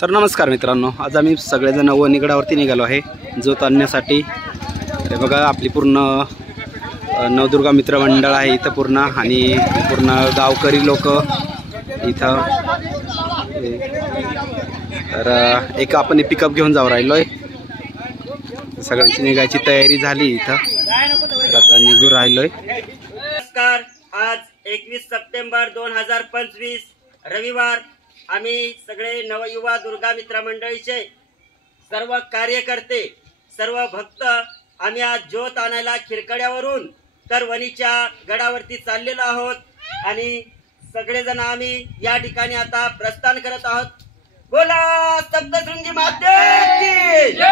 तर नमस्कार मित्रांनो, आज आम्ही सगळेजण वणीगडावरती निघालो आहे जोत आणण्यासाठी। हे बघा आपली पूर्ण नवदुर्गा मित्र मंडळ आहे इथं पूर्ण, आणि पूर्ण गावकरी लोक इथं। तर एक आपण पिकअप घेऊन जाऊ राहिलोय, सगळ्यांची निघायची तयारी झाली इथं, तर आता निघू राहिलोय। नमस्कार, आज 21 सप्टेंबर 2025 रविवार। आम्ही सगळे नवयुवा दुर्गा मित्र मंडळीचे सर्व कार्यकर्ते, सर्व भक्त आम्ही आज ज्योत आणायला खिरकड्यावरून तर वणीच्या गडावरती चाललेलो आहोत, आणि सगळेजण आम्ही या ठिकाणी आता प्रस्थान करत आहोत। बोला सप्तशृंगी माते की जय,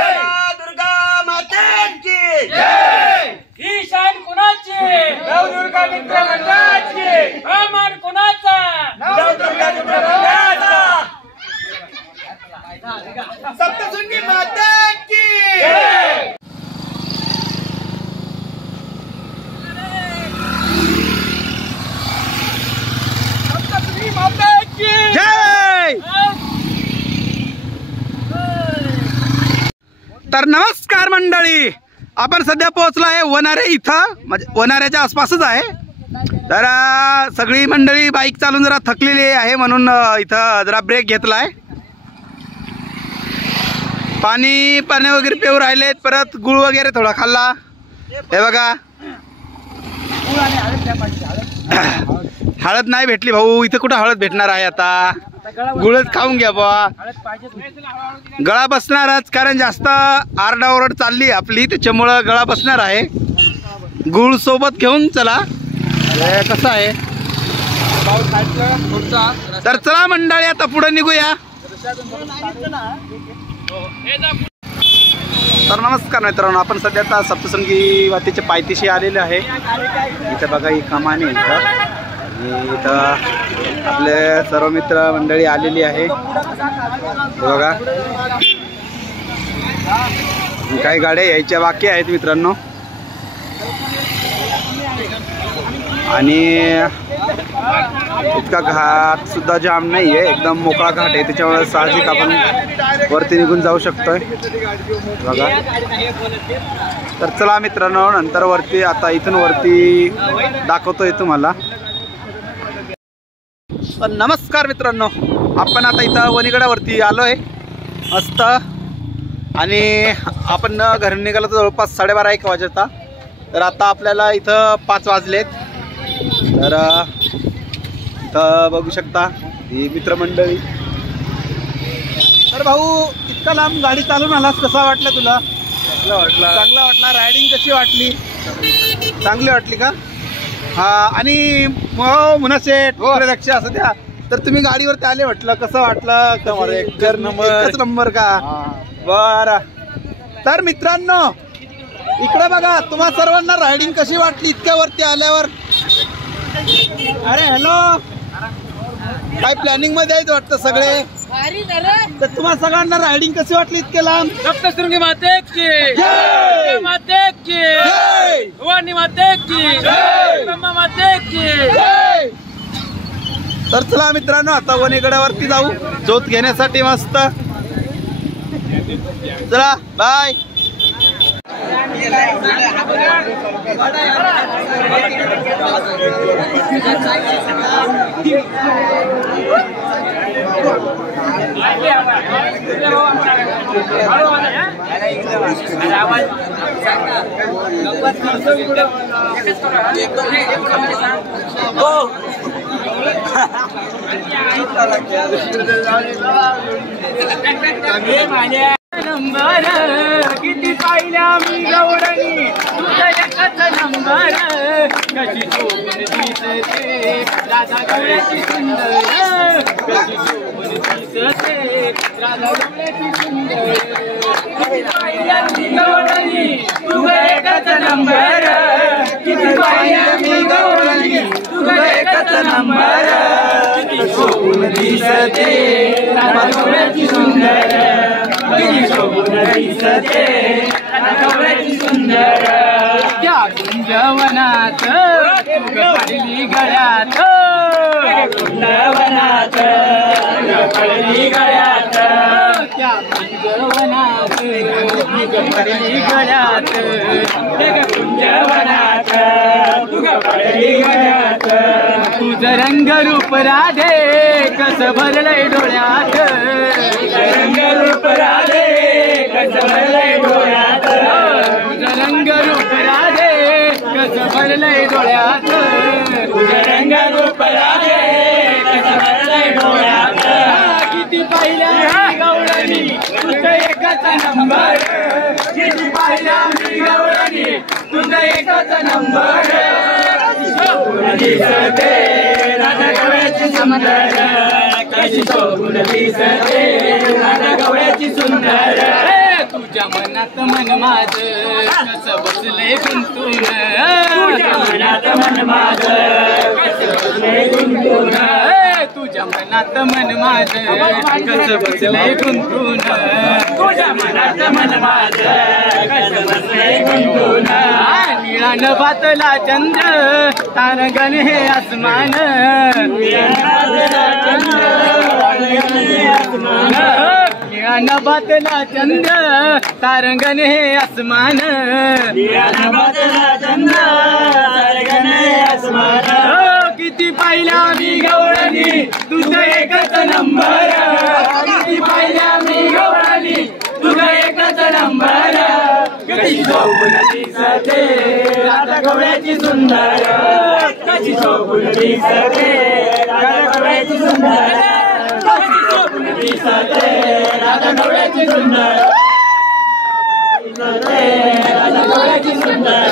बोला दुर्गा माते की जय। ही शान कुणाची? नवदुर्गा मित्र मंडळाची। अमान कुणाचा? नवदुर्गा मित्र मंडळाचा। सप्तशृंगी माते की जय। सप्तशृंगी माते की जय। तर नमस्कार मंडळी, आपण सध्या पोहोचलो आहे वनारे इथं, म्हणजे वनाऱ्याच्या आसपासच आहे। तर सगळी मंडळी बाईक चालून जरा थकलेली आहे, म्हणून इथं जरा ब्रेक घेतलाय। पाणी वगैरे पिऊ राहिलेत, परत गुळ वगैरे थोडा खाल्ला। हे बघा हळद नाही भेटली भाऊ, इथं कुठं हळद भेटणार आहे आता, गुळच खाऊन घ्या बा। गळा बसणारच, कारण जास्त आरडाओरड चालली आपली, त्याच्यामुळं गळा बसणार आहे। गुळ सोबत घेऊन चला, कसं आहे। तर चला मंडळी, आता पुढे निघूया। तर नमस्कार मित्रांनो, आपण सध्या आता सप्तशृंगी वातीच्या पायथ्याशी आलेले आहे। इथं बघा ही कमान आहे इथं, आणि इथं आपले सर्व मित्र मंडळी आलेली आहे। बघा काही गाड्या यायच्या बाकी आहेत मित्रांनो, आणि इतका घाट सुद्धा जाम नाही आहे, एकदम मोकळा घाट आहे, त्याच्यामुळे साहजिक आपण वरती निघून जाऊ शकतोय। बघा तर चला मित्रांनो, नंतर वरती, आता इथून वरती दाखवतोय तुम्हाला। तर नमस्कार मित्रांनो, आपण आता इथं वणीगडावरती आलोय मस्त, आणि आपण घरून निघालो तर जवळपास 12:30-1 वाजता। तर आता आपल्याला इथं 5 वाजलेत। तर इथं बघू शकता ही मित्रमंडळी। तर भाऊ, इतका लांब गाडी चालून आलास, कसा वाटलं तुला? चांगला वाटला। रायडिंग कशी वाटली? चांगली वाटली का? हा, आणि मुनाशेठ लक्ष असं द्या, तर तुम्ही गाडीवरती आले, म्हटलं कसं वाटलं? एकच नंबर का? बरं, तर मित्रांनो इकडे बघा, तुम्हा सर्वांना रायडिंग कशी वाटली इतक्या वरती आल्यावर? अरे हॅलो, काय प्लॅनिंग मध्ये आहेत वाटतं सगळे? तर तुम्हा सगळ्यांना रायडिंग कशी वाटली इतके लांब? सप्तशृंगी माते की जय, माते की जय, वणी माते की जय, ब्रह्मा माते की जय। तर चला मित्रांनो, आता वणीगडावरती जाऊ ज्योत घेण्यासाठी मस्त। चला बाय। नंबर किती पाहिल्या मी गौरणी, तुझ्या एकाचा नंबर कशी शोभून दिसते राधा गवळ्याची सुंदर, कशी शोभून दिसते राधा गवळ्याची सुंदर। किती पाहिल्या मी गौरणी, तुझ्या एकाचा नंबर, किती पाहिल्या मी गौरणी, तुझ्या एकाचा नंबर, किती शोभून दिसते राधा गवळ्याची सुंदर, किती शोभून दिसते राधा गवळ्याची सुंदर। त्या कुंजवनात पडली गळ्यात, कुंजवनात पडली गळ्यात, पडली गळ्यात कुंजवनात पडली गळ्यात तुझं रंगरूप राधे कसं भरलंय डोळ्यात रंगरूप राधे कसं भरलंय डोळ्यात तुझं रंगरूप राधे कसं भरलंय डोळ्यात तुझं रंगरूप राधे कसं भरलंय डोळ्यात किती पाहिल्या गवळणी तुझं एकच नंबर किती पाहिल्या गवळणी तुझं एकच नंबर दिसते राधा गवळ्याची सुंदर कशी शोभून दिसते राधा गवळ्याची सुंदर तुझ्या मनात मन माझं कसं बसलंय गुंतून तुझ्या मनात मन माझं कसं बसलंय गुंतून तुझ्या मनात मन माझं कसं बसलंय गुंतून तुझ्या मनात मन माझं कसं बसलंय गुंतून निळा नभातला चंद्र तारंगण हे आसमान निळा नभातला चंद्र तारंगण हे आसमान किती पाहिल्या मी गवळणी तुझं एकच नंबर किती पाहिल्या मी गवळणी तुझं एकच नंबर कशी शोभून दिसते राधा गवळ्याची सुंदर कशी शोभून दिसते राधा गवळ्याची सुंदर कशी शोभून दिसते राधा गवळ्याची सुंदर राधा गवळ्याची सुंदर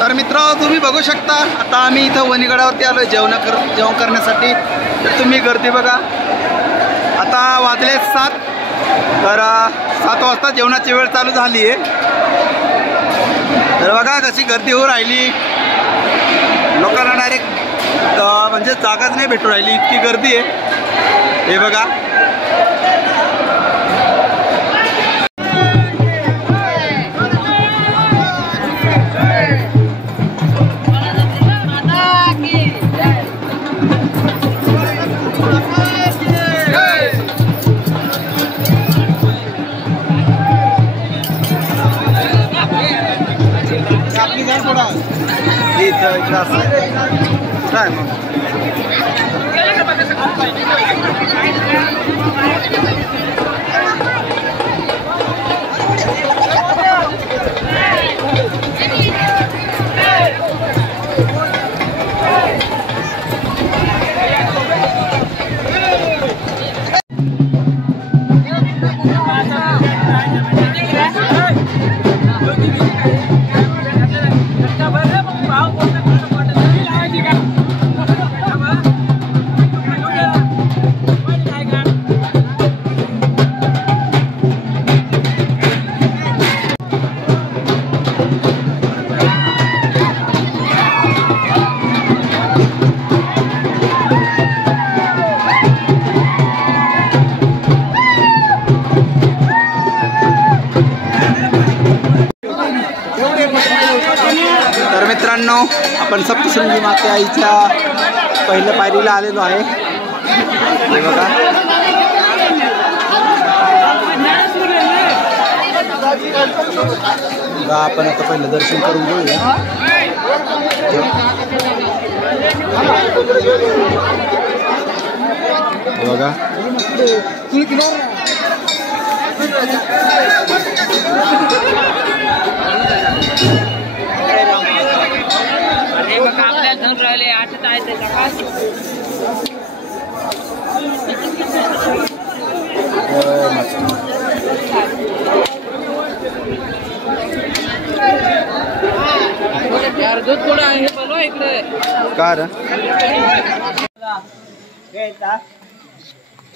तर मित्र तुम्ही बघू शकता आता आम्ही इथं वणीगडावरती आलोय जेवण करण्यासाठी. तर तुम्ही गर्दी बघा. आता वाजले 7 तर 7 वाजता जेवणाची वेळ चालू झाली आहे. तर बघा कशी गर्दी होऊ राहिली. लोकांना डायरेक्ट म्हणजे जागाच नाही भेटू राहिली इतकी गर्दी आहे. हे बघा आपण सप्तशृंगी माते आईच्या पहिल्या पायरीला आलेलो आहे. हे बघा आपण आता पहिलं दर्शन करून घेऊया. बघा आपल्याला धरून राहिले 8 आहेत यार दूध थोडं आहे बोलवा इकडे कार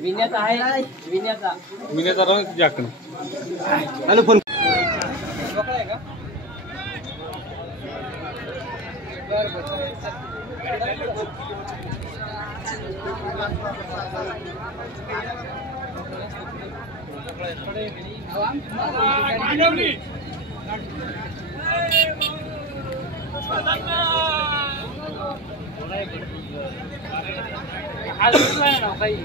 विण्याचा आहे विण्याचा रंग जाकण हॅलो फोन काही